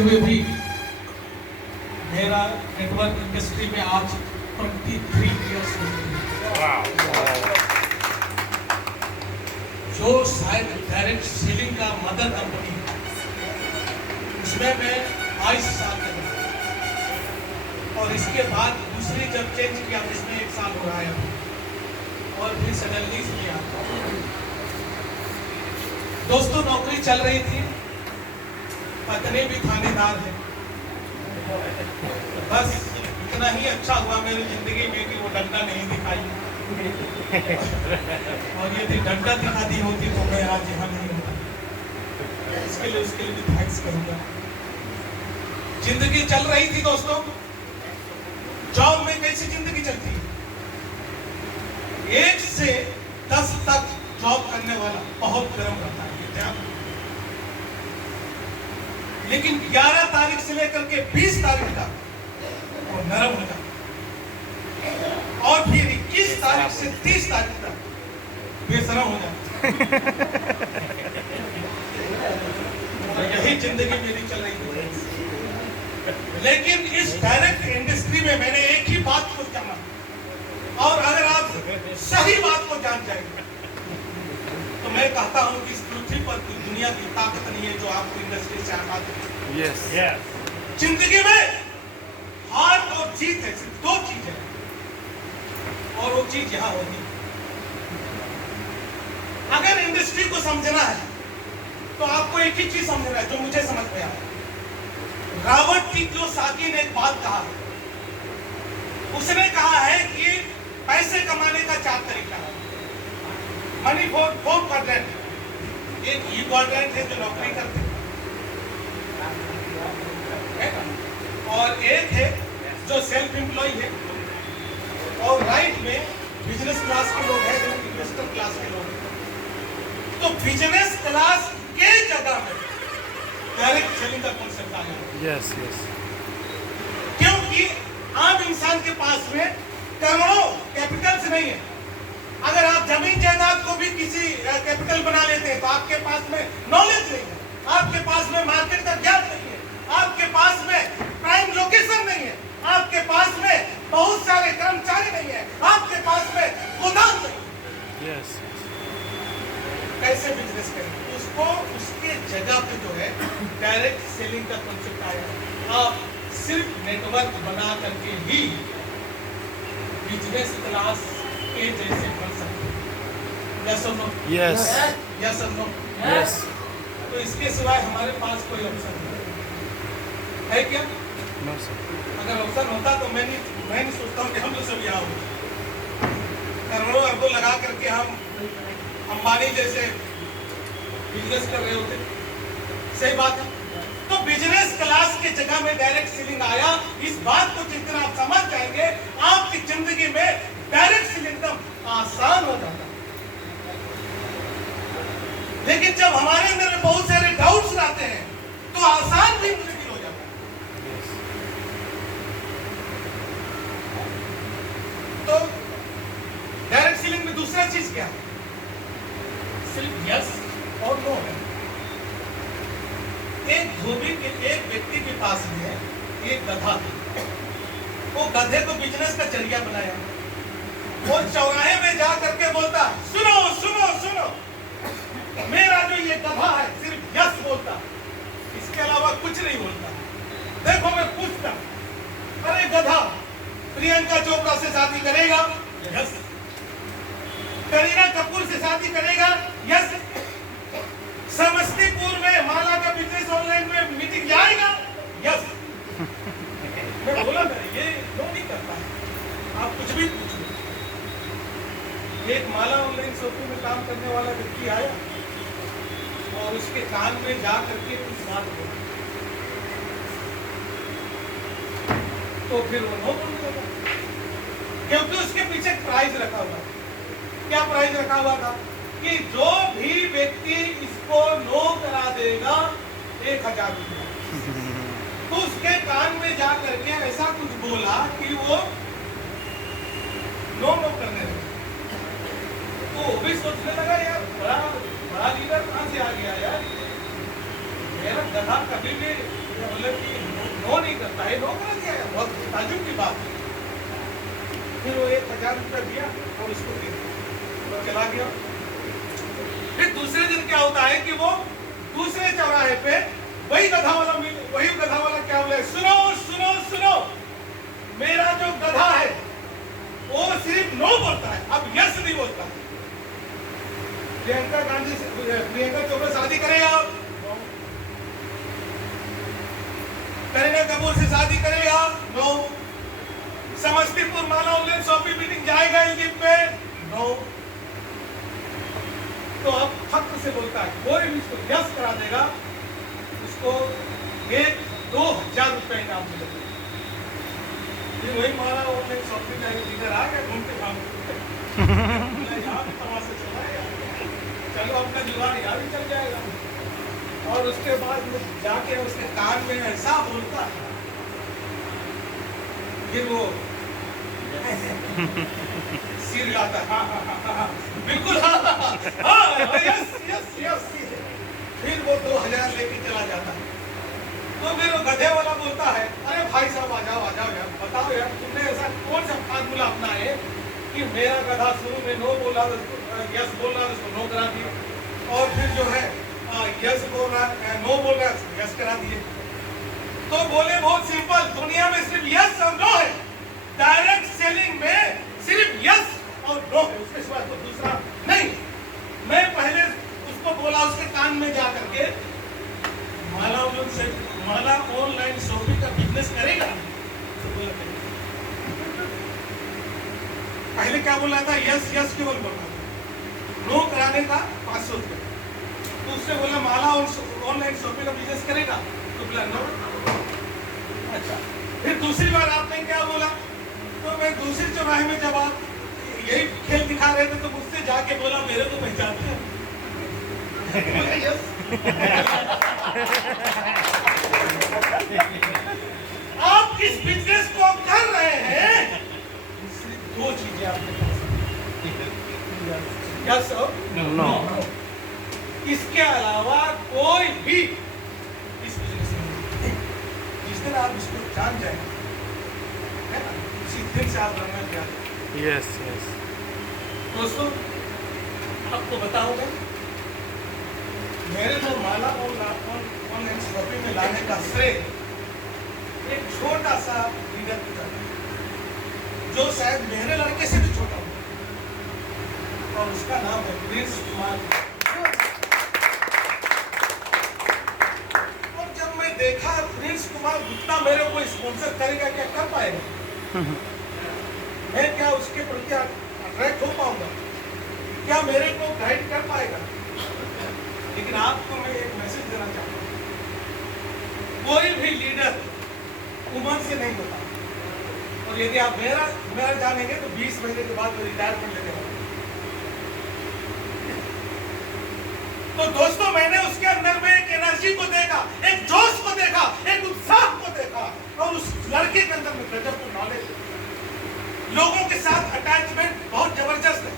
हुए भी मेरा नेटवर्क इंडस्ट्री में आज 23 इयर्स हो गए। जो शायद डायरेक्ट सेलिंग का मदर कंपनी उसमें मैं 22 साल तक रहा और इसके बाद दूसरी जब चेंज किया इसमें 1 साल हो रहा है और फिर सडनली इसलिए आता। दोस्तों नौकरी चल रही थी, पत्नी भी थानेदार है, बस इतना ही अच्छा हुआ मेरी जिंदगी में कि वो डंडा नहीं दिखाई और यदि डंडा दिखा दी होती तो मैं आज यहाँ नहीं होता। इसके लिए उसके लिए भी थैंक्स करूंगा। जिंदगी चल रही थी दोस्तों, जॉब में कैसी जिंदगी चलती है, 1 से 10 तक जॉब करने वाला बहुत गर्म रहता है, लेकिन 11 तारीख से लेकर के 20 तारीख तक वो नरम हो जाता और फिर 21 तारीख से 30 तारीख तक बेशरम हो जाता। तो यही जिंदगी मेरी चल रही थी। लेकिन इस डायरेक्ट इंडस्ट्री में मैंने एक ही बात को जाना, और अगर आप सही बात को जान जाएंगे तो मैं कहता हूं कि इस पृथ्वी पर कोई दुनिया की ताकत नहीं है जो आपको इंडस्ट्री से हटा दे। yes. जिंदगी में हार और जीत है, सिर्फ 2 चीज है और वो चीज यहां होगी। अगर इंडस्ट्री को समझना है तो आपको एक ही चीज समझना है जो मुझे समझ में आया। रॉबर्ट टी कियोसाकी ने एक बात कहा है, उसने कहा है कि पैसे कमाने का 4 तरीका है। मनी फॉर 4 क्वाड्रेंट, एक ई क्वाड्रेंट है जो नौकरी करते हैं और एक है जो सेल्फ एम्प्लॉय है और राइट में बिजनेस क्लास के लोग हैं जो इन्वेस्टर क्लास के लोग हैं। तो बिजनेस क्लास के जगह में डायरेक्ट सेलिंग का कॉन्सेप्ट आ गया। yes, yes. क्योंकि आम इंसान के पास में करोड़ों कैपिटल्स नहीं है। अगर आप जमीन जायदाद को भी किसी कैपिटल बना लेते हैं तो आपके पास में नॉलेज नहीं है, आपके पास में मार्केट का ज्ञान नहीं है, आपके पास में प्राइम लोकेशन नहीं है, आपके पास में बहुत सारे कर्मचारी नहीं है, आपके पास में गोदाम नहीं है। yes. कैसे बिजनेस करेंगे? उसको उसके जगह पे जो है डायरेक्ट सेलिंग का कॉन्सेप्ट आया। आप सिर्फ नेटवर्क बना करके ही बिजनेस क्लास के जैसे बन सकते हैं। यस और नो? Yes. यस और नो? Yes. तो इसके सिवाय हमारे पास कोई ऑप्शन नहीं है क्या? No, sir. अगर ऑप्शन होता तो मैं नहीं सोचता हूँ कि हम लोग सब यहाँ हो करोड़ों अरबों लगा करके हम अंबानी जैसे बिजनेस कर रहे होते। सही बात है। तो बिजनेस क्लास की जगह में डायरेक्ट सेलिंग आया। इस बात को जितना आप समझ जाएंगे आपकी जिंदगी में डायरेक्ट सेलिंग एकदम आसान हो जाता है। लेकिन जब हमारे अंदर में बहुत सारे डाउट्स आते हैं तो आसान भी मुश्किल हो जाता है। तो डायरेक्ट सेलिंग में दूसरा चीज क्या है? सिर्फ यस और नो है। एक धोबी के एक व्यक्ति के पास में एक गधा था। वो गधे को बिजनेस का जरिया बनाया। वो चौराहे में जा करके बोलता, सुनो सुनो सुनो, मेरा जो ये गधा है सिर्फ यस बोलता, इसके अलावा कुछ नहीं बोलता। देखो मैं पूछता, अरे गधा, प्रियंका चोपड़ा से शादी करेगा? यस। करीना कपूर से शादी करेगा? यस। समस्तीपुर में माला का बिजनेस ऑनलाइन में मीटिंग जाएगा? यस। मैं बोला ना ये क्यों नहीं करता है? आप कुछ भी पूछो। एक माला ऑनलाइन शॉपिंग में काम करने वाला व्यक्ति आया और उसके कान में जा करके कुछ बात बोला तो फिर वो नो बोलने लगा, क्योंकि उसके पीछे प्राइज रखा हुआ था। क्या प्राइज रखा हुआ था? कि जो भी व्यक्ति इसको नो करा देगा 1000 रुपया। तो उसके कान में जा करके ऐसा कुछ बोला कि वो नो करने लगा। तो वो भी सोचने लगा, यार बड़ा लीडर कहां से आ गया यार, मेरा गधा कभी भी बोले कि नो नहीं करता है, नो करा दिया, बहुत ताजुब की बात है। फिर वो 1000 रुपया दिया और उसको दे दिया और चला गया। फिर दूसरे दिन क्या होता है कि वो दूसरे चौराहे पे वही गधा वाला क्या बोले, सुनो सुनो सुनो, मेरा जो गधा है वो सिर्फ नो बोलता है, अब यस नहीं बोलता। प्रियंका चोपड़ा शादी करेगा, करीना कपूर से शादी करेगा, नो। समस्तीपुर माला ऑनलाइन शॉपिंग मीटिंग जाएगा इस पे, नो। तो अब फक्र से बोलता है, कोई भी इसको यस करा देगा उसको 1-2 रुपए इनाम मिलेगा। फिर वही माला ऑनलाइन शॉपिंग का लीडर आ गया घूमते तमाशा चला गया, चलो अपना जुगाड़ यहाँ भी चल जाएगा। और उसके बाद जाके उसके कान में ऐसा बोलता है, फिर वो सिर गाता, हाँ हाँ हाँ हाँ बिल्कुल हाँ यस यस यस। फिर वो 2000 लेके चला जाता है। तो फिर वो गधे वाला बोलता है, अरे भाई साहब आ जाओ यार, बताओ यार तुमने ऐसा कौन सा फार्मूला अपना है कि मेरा गधा शुरू में नो बोला तो यस बोल रहा, उसको नो करा दिया, और फिर जो है यस बोल रहा है, नो बोल रहा है, यस करा दिए। तो बोले बहुत सिंपल, दुनिया में सिर्फ यस और नो है, डायरेक्ट सेलिंग में सिर्फ यस और नो है, उसके सिवा तो दूसरा नहीं। मैं पहले उसको बोला उसके कान में जा करके, माला ऑनलाइन शॉपिंग का बिजनेस करेगा, तो बोला पहले क्या बोल रहा था, यस यस केवल बोल रहा था, नो कराने का 500 रुपये। तो उससे बोला माला ऑनलाइन शॉपिंग का बिजनेस करेगा, तो बोला नो। अच्छा, फिर दूसरी बार आपने क्या बोला, तो मैं दूसरे चौराहे में जब आप यही खेल दिखा रहे थे तो मुझसे जाके बोला मेरे को पहचानते हैं। आप इस बिजनेस को आप कर रहे हैं, सिर्फ 2 चीजें आपके पास, यस और नो। इसके अलावा कोई भी इस बिजनेस में, जिस दिन आप इसको जान जाएंगे है ना, उसी दिन से आप रंगा क्या। Yes yes. दोस्तों आपको बताऊंगा, मेरे को माला ऑनलाइन शॉपिंग में लाने का श्रेय एक छोटा सा लीडर को जाता है, जो शायद मेरे लड़के से भी छोटा हो, और उसका नाम है प्रिंस कुमार। और जब मैं देखा प्रिंस कुमार गुप्ता मेरे को स्पॉन्सर करेगा, क्या कर पाएगा, मैं क्या उसके प्रति अट्रैक्ट हो पाऊंगा, क्या मेरे को गाइड कर पाएगा। लेकिन आपको मैं एक मैसेज देना चाहता हूँ, कोई भी लीडर उम्र से नहीं होता, और यदि आप मेरा जानेंगे तो 20 महीने के बाद मैं रिटायरमेंट लेने वाला। तो दोस्तों मैंने उसके अंदर में एक एनर्जी को देखा, एक जोश को देखा, एक उत्साह को देखा, और उस लड़के के अंदर में गजब का नॉलेज, लोगों के साथ अटैचमेंट बहुत जबरदस्त है,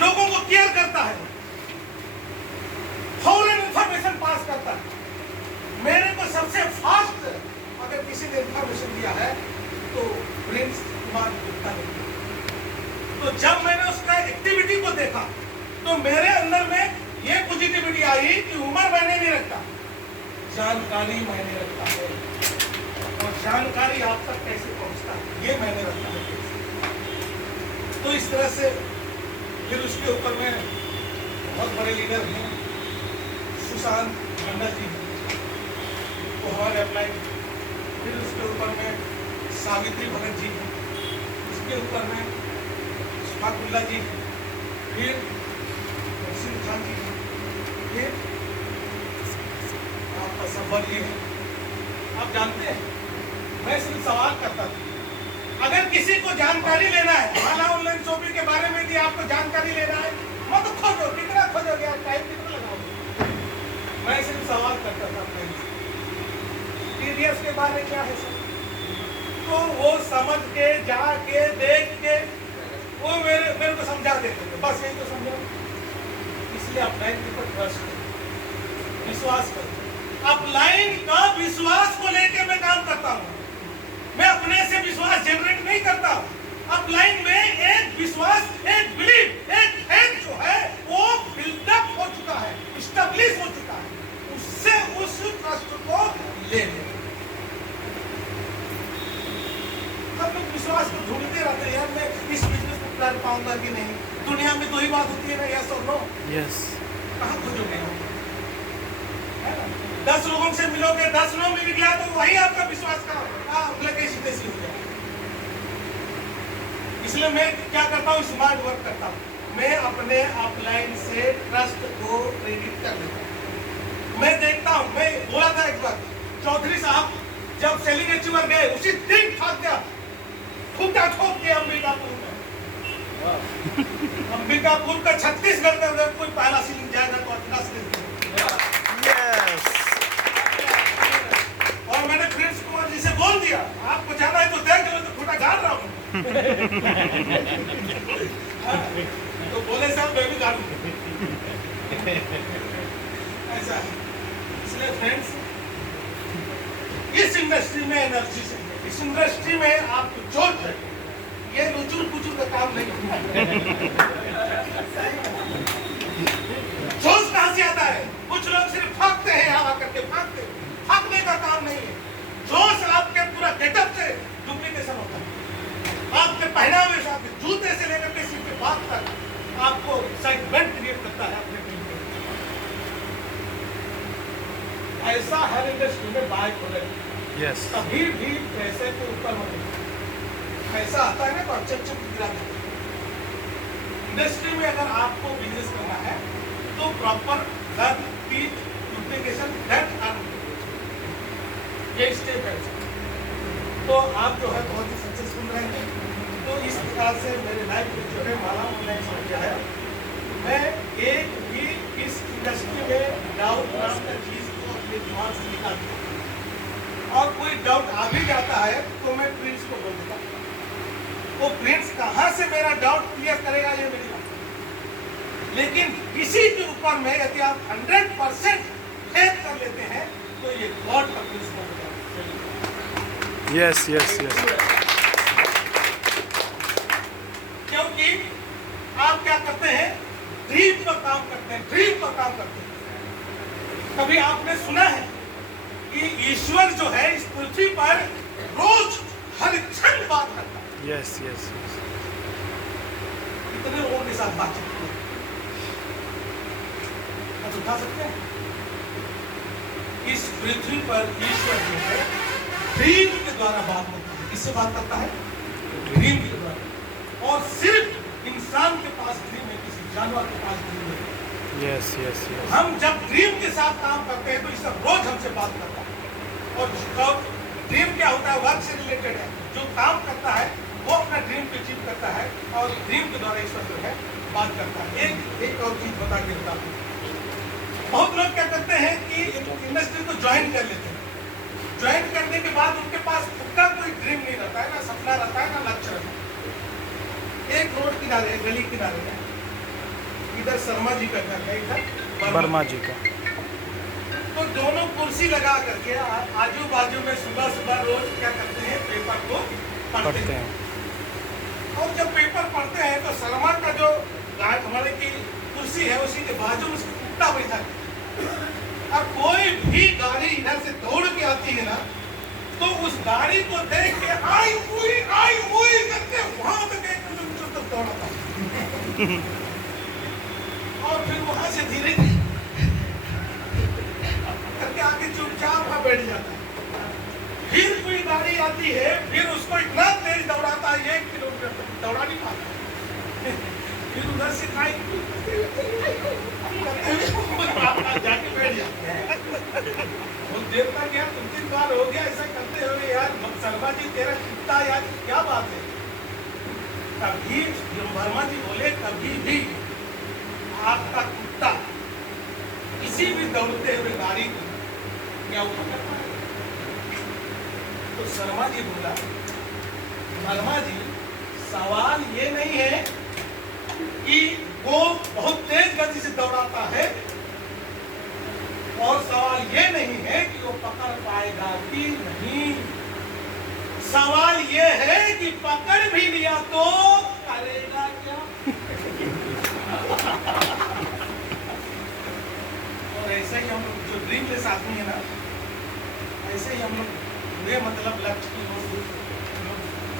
लोगों को केयर करता है, फौरन इंफॉर्मेशन पास करता है। मेरे को सबसे फास्ट अगर किसी ने इंफॉर्मेशन दिया है तो प्रिंस कुमार गुप्ता ने। तो जब मैंने उसका एक्टिविटी को देखा तो मेरे अंदर में ये पॉजिटिविटी आई कि उम्र मायने नहीं रखता, जानकारी मायने रखता है, और जानकारी आप तक कैसे पहुंचता है ये मायने रखता है। तो इस तरह से फिर उसके ऊपर में बहुत बड़े लीडर हैं, सुशांत मंडल जी वो हमारे अप्लाई, फिर उसके ऊपर में सावित्री भगत जी, उसके ऊपर में शफाकुल्ला जी, फिर मोहसिन खान जी, फिर आपका सफर ये है। आप जानते हैं मैं सिर्फ सवाल करता था, अगर किसी को जानकारी लेना है माला ऑनलाइन शॉपिंग के बारे में, यदि आपको जानकारी लेना है मत खोजो, कितना खोजोगे आप, टाइम कितना लगाओगे। मैं सिर्फ सवाल करता था टीडीएस के बारे में क्या है सर, तो वो समझ के जाके देख के वो मेरे को समझा देते थे, बस यही तो समझा। इसलिए आप बैंक के ऊपर ट्रस्ट करें, विश्वास करें, अपलाइन का विश्वास को लेकर मैं काम करता हूँ। मैं अपने से विश्वास जनरेट नहीं करता। अपलाइन में एक विश्वास, एक बिलीफ, एक फेथ जो है वो बिल्डअप हो चुका है, स्टेब्लिश हो चुका है। उससे उस ट्रस्ट को ले ले। हम लोग विश्वास को ढूंढते रहते हैं, यार मैं इस बिजनेस को कर पाऊंगा कि नहीं। दुनिया में दो ही बात होती है ना, यस और नो। यस। कहाँ खोजोगे? 10 लोगों से मिलोगे, 10 नो मिल गया तो वही आपका विश्वास का लगे सीधे हो जाए। इसलिए मैं क्या करता हूँ, स्मार्ट वर्क करता हूँ। मैं अपने अपलाइन से ट्रस्ट को प्रेरित कर लेता हूँ। मैं देखता हूँ, मैं बोला था एक बार, चौधरी साहब जब सेलिंग अचीवर गए उसी दिन भाग गया, खूटा ठोक दिया अंबिकापुर में। अंबिकापुर का छत्तीसगढ़ का अगर कोई पहला सीलिंग जाएगा तो अपना सीलिंग। और मैंने प्रिंस कुमार जी से बोल दिया, आपको जाना है तो देख लो, तो खूटा गाड़ रहा हूँ। तो बोले साहब मैं भी गाड़ू। ऐसा है। इसलिए फ्रेंड्स, इस इंडस्ट्री में एनर्जी से, इस इंडस्ट्री में आपको जोश है, ये लुचुर पुचुर का काम नहीं है। जोश कहाँ से आता है? कुछ लोग सिर्फ भागते हैं, यहाँ करके भागते, भागने का काम नहीं है। जोश आपके पूरा गेटअप से डुप्लीकेशन होता है, आपके पहनावे से, आपके जूते से लेकर के सिर के बात तक आपको एक्साइटमेंट क्रिएट करता है अपने टीम में। ऐसा हर इंडस्ट्री में बाइक हो रही है। यस। कभी भी पैसे के ऊपर हो नहीं, पैसा आता है ना तो अच्छे अच्छे गिरा देते। इंडस्ट्री में अगर आपको बिजनेस करना है तो proper learn, teach, duplication, that earn, ये स्टेप है। तो आप जो है बहुत ही सक्सेसफुल रहेंगे। तो इस प्रकार से मेरे लाइफ में जो है माला मैंने समझा है, मैं एक भी इस इंडस्ट्री में डाउट नाम का चीज को अपने दिमाग से निकाल दूँ, और कोई डाउट आ भी जाता है तो मैं प्रिंस को बोल देता हूँ। वो प्रिंस कहाँ से मेरा डाउट क्लियर करेगा ये मेरी बात है। लेकिन किसी के ऊपर में यदि आप 100% फेथ कर लेते हैं तो ये गॉड का प्रिंसिपल होता है। Yes yes yes. क्योंकि आप क्या करते हैं, ड्रीम पर काम करते हैं, ड्रीम पर काम करते हैं। कभी आपने सुना है कि ईश्वर जो है इस पृथ्वी पर रोज हर क्षण बात करता है? Yes yes yes. कितने लोगों के साथ बातचीत की आप उठा सकते हैं? इस पृथ्वी पर ईश्वर जो है ड्रीम के द्वारा बात करता है। किससे बात करता है? ड्रीम के द्वारा। और सिर्फ इंसान के पास ड्रीम है, किसी जानवर के पास ड्रीम है। Yes yes yes. हम जब ड्रीम के साथ काम करते हैं तो ईश्वर रोज हमसे बात करता है। और ड्रीम क्या होता है? वर्क से रिलेटेड है। जो काम करता है वो अपना ड्रीम को अचीव करता है और ड्रीम के द्वारा ईश्वर जो है बात करता है। एक और चीज बता के बता, बहुत लोग क्या करते हैं कि इंडस्ट्री को ज्वाइन कर लेते हैं। ज्वाइन करने के बाद उनके पास खुद का कोई ड्रीम नहीं रहता है, ना सपना रहता है, ना लक्ष्य रहता है। एक रोड किनारे, गली किनारे है, इधर शर्मा जी का घर है, इधर वर्मा जी का। तो दोनों कुर्सी लगा करके आजू बाजू में सुबह सुबह रोज क्या करते हैं, पेपर को पढ़ते हैं। और जब पेपर पढ़ते हैं तो शर्मा का जो हमारे की कुर्सी है उसी के बाजू में उसको कुत्ता बैठा है। और कोई भी गाड़ी इधर से दौड़ के आती है ना तो उस गाड़ी को देख के आई हुई करके वहां तक 1 किलोमीटर तक दौड़ाता है। और फिर वहां से धीरे करके आके चुपचाप वहां बैठ जाता है। फिर कोई गाड़ी आती है, फिर उसको इतना तेज दौड़ाता है 1 किलोमीटर तक, दौड़ा नहीं पाता। फिर उधर से जाके बैठ जाता है। बहुत देर तक गया, 2-3 बार हो गया ऐसा करते हुए। यार शर्मा जी तेरा कुत्ता, यार क्या बात है? कभी वर्मा जी बोले कभी भी आपका कुत्ता किसी भी दौड़ते हुए गाड़ी को क्या ऊपर करता है? तो शर्मा जी बोला, वर्मा जी सवाल ये नहीं है कि वो बहुत तेज गति से दौड़ाता है, और सवाल ये नहीं है कि वो पकड़ पाएगा कि नहीं, सवाल ये है कि पकड़ भी लिया तो करेगा क्या। और ऐसे ही हम लोग जो ड्रीमलेस आदमी है ना, ऐसे ही हम लोग पूरे मतलब लक्ष्य की ओर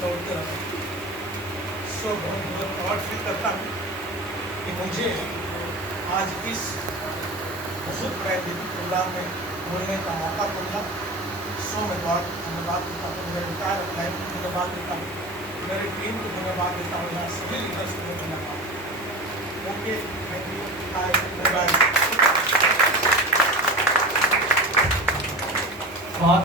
दौड़ते रहते हैं। सो बहुत बहुत गॉड फील करता हूँ कि मुझे आज इस बहुत प्रायोगिक प्रोग्राम में बोलने का मौका मिला। सो मैं गॉड धन्यवाद देता हूँ, मेरे रिटायर लाइफ को धन्यवाद देता हूँ, मेरे टीम को धन्यवाद देता हूँ, यहाँ सभी लीडर्स को धन्यवाद। Okay, thank you, bye bye.